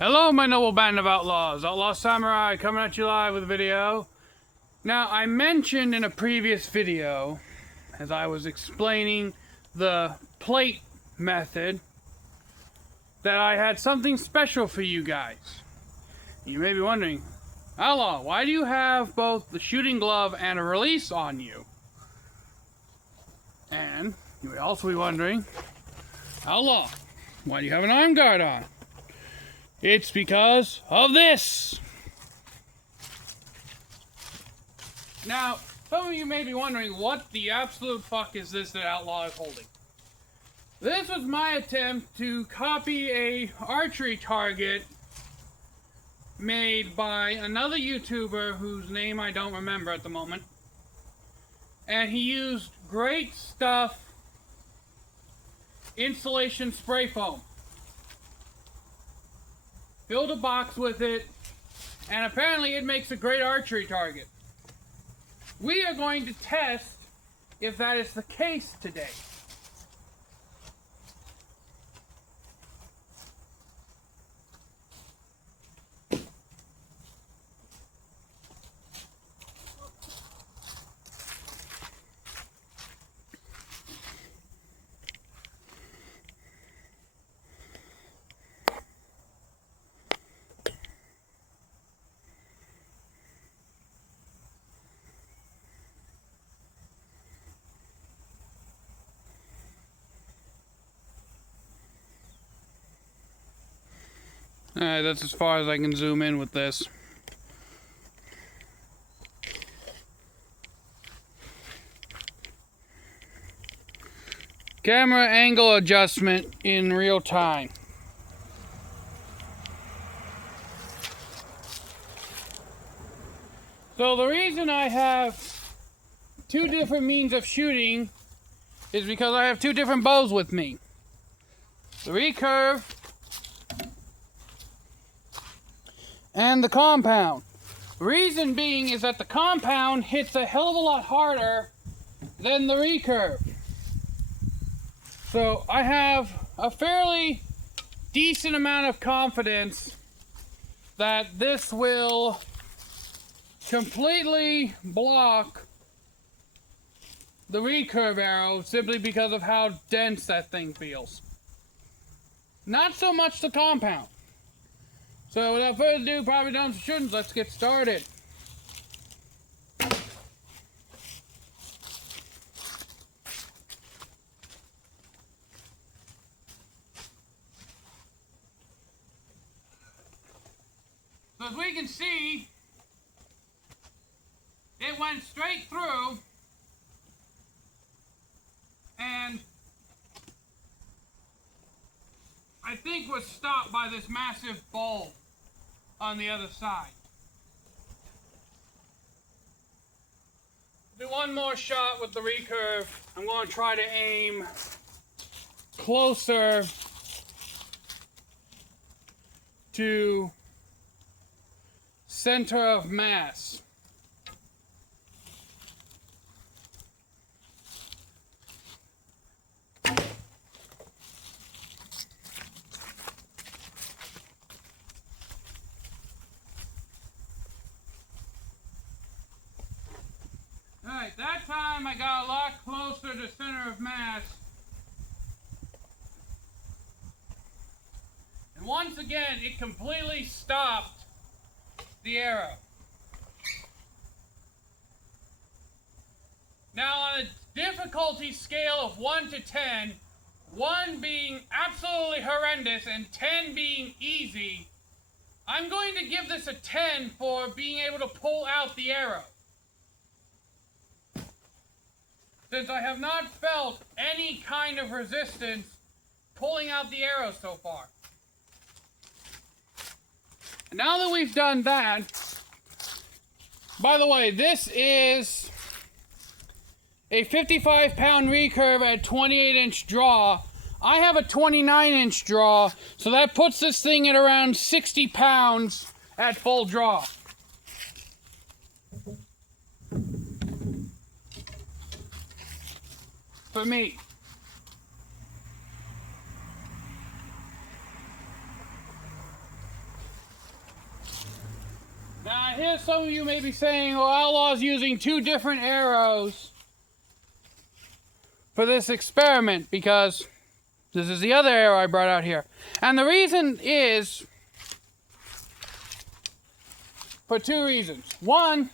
Hello, my noble band of outlaws. Outlaw Samurai coming at you live with a video. Now, I mentioned in a previous video, as I was explaining the plate method, that I had something special for you guys. You may be wondering, Outlaw, why do you have both the shooting glove and a release on you? And you may also be wondering, Outlaw, why do you have an arm guard on? It's because of this. Now, some of you may be wondering, what the absolute fuck is this that Outlaw is holding? This was my attempt to copy a archery target made by another YouTuber whose name I don't remember at the moment. And he used great stuff, insulation spray foam. Filled a box with it, and apparently it makes a great archery target. We are going to test if that is the case today. Alright, that's as far as I can zoom in with this. Camera angle adjustment in real time. So the reason I have two different means of shooting is because I have two different bows with me. The recurve and the compound. Reason being is that the compound hits a hell of a lot harder than the recurve. So I have a fairly decent amount of confidence that this will completely block the recurve arrow simply because of how dense that thing feels. Not so much the compound. So without further ado, probably done some shooting, let's get started. So as we can see, it went straight through and I think was stopped by this massive bulb on the other side. Do one more shot with the recurve. I'm going to try to aim closer to center of mass. Alright, that time I got a lot closer to center of mass. And once again, it completely stopped the arrow. Now on a difficulty scale of 1 to 10, 1 being absolutely horrendous and 10 being easy, I'm going to give this a 10 for being able to pull out the arrow. Since I have not felt any kind of resistance pulling out the arrow so far. Now that we've done that, by the way, this is a 55-pound recurve at 28-inch draw. I have a 29-inch draw, so that puts this thing at around 60 pounds at full draw. For me. here's some of you may be saying, well, Outlaw's using 2 different arrows for this experiment because this is the other arrow I brought out here. And the reason is for 2 reasons. One,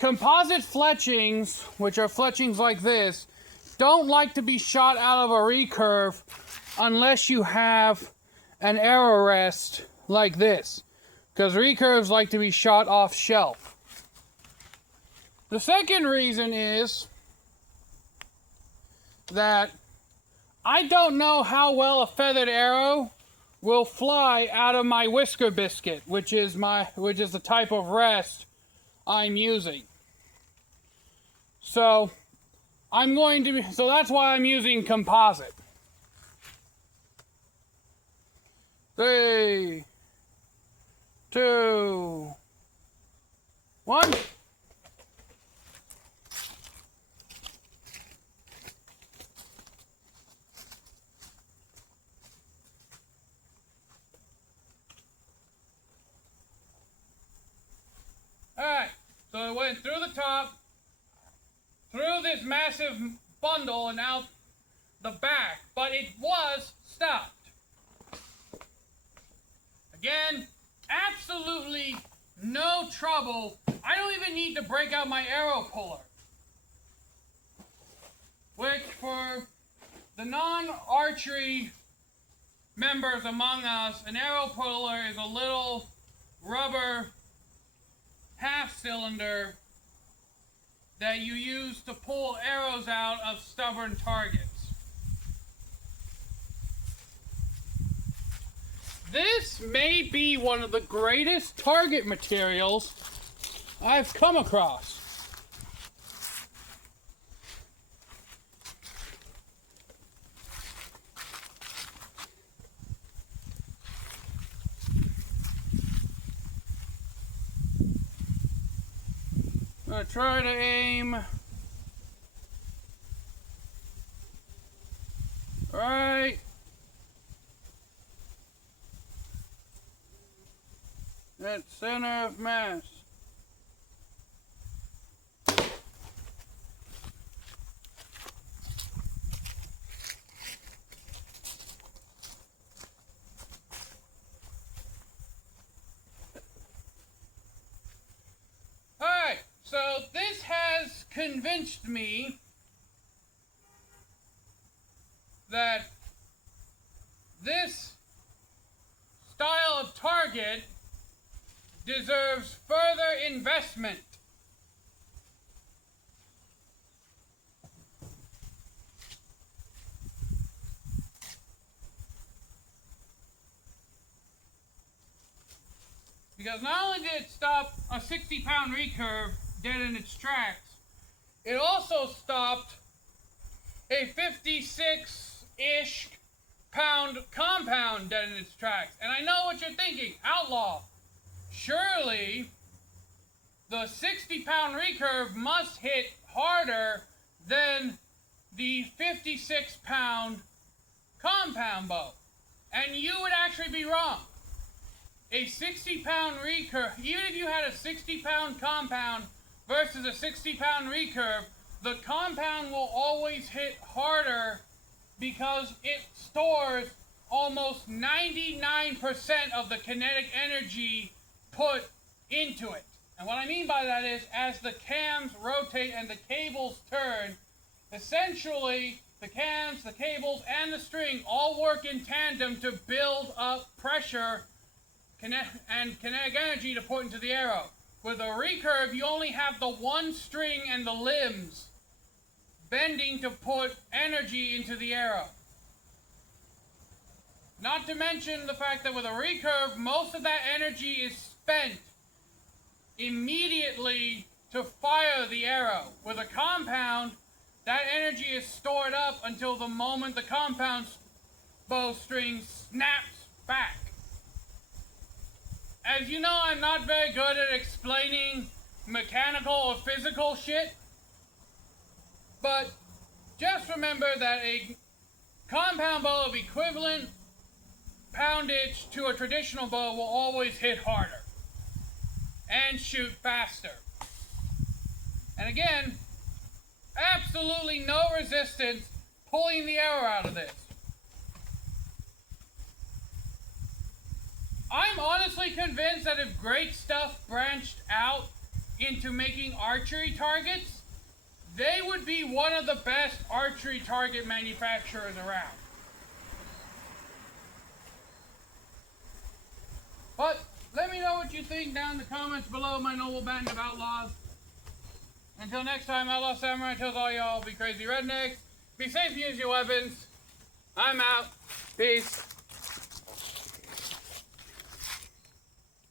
composite fletchings, which are fletchings like this, don't like to be shot out of a recurve unless you have an arrow rest like this, because recurves like to be shot off shelf. The second reason is that I don't know how well a feathered arrow will fly out of my whisker biscuit, which is the type of rest I'm using. So that's why I'm using composite. 3, 2, 1. Alright, so it went through the top, through this massive bundle and out the back, but it was stopped. Again, absolutely no trouble. I don't even need to break out my arrow puller. Which, for the non-archery members among us, an arrow puller is a little rubber half cylinder that you use to pull arrows out of stubborn targets. This may be one of the greatest target materials I've come across. I'm going to try to aim right at center of mass. Alright, so this has convinced me that this style of target deserves further investment. Because not only did it stop a 60-pound recurve dead in its tracks, it also stopped a 56-ish pound compound dead in its tracks. And I know what you're thinking, Outlaw. Surely the 60-pound recurve must hit harder than the 56-pound compound bow. And you would actually be wrong. A 60-pound recurve, even if you had a 60-pound compound versus a 60-pound recurve, the compound will always hit harder because it stores almost 99% of the kinetic energy put into it. And what I mean by that is, as the cams rotate and the cables turn, essentially the cams, the cables, and the string all work in tandem to build up pressure and kinetic energy to put into the arrow. With a recurve, you only have the one string and the limbs bending to put energy into the arrow. Not to mention the fact that with a recurve, most of that energy is spent immediately to fire the arrow. With a compound, that energy is stored up until the moment the compound bowstring snaps back. As you know, I'm not very good at explaining mechanical or physical shit, but just remember that a compound bow of equivalent poundage to a traditional bow will always hit harder. and shoot faster. And again, absolutely no resistance pulling the arrow out of this. I'm honestly convinced that if Great Stuff branched out into making archery targets, they would be one of the best archery target manufacturers around. But let me know what you think down in the comments below, my noble band of outlaws. Until next time, Outlaw Samurai tells all y'all, be crazy rednecks, be safe and use your weapons. I'm out. Peace.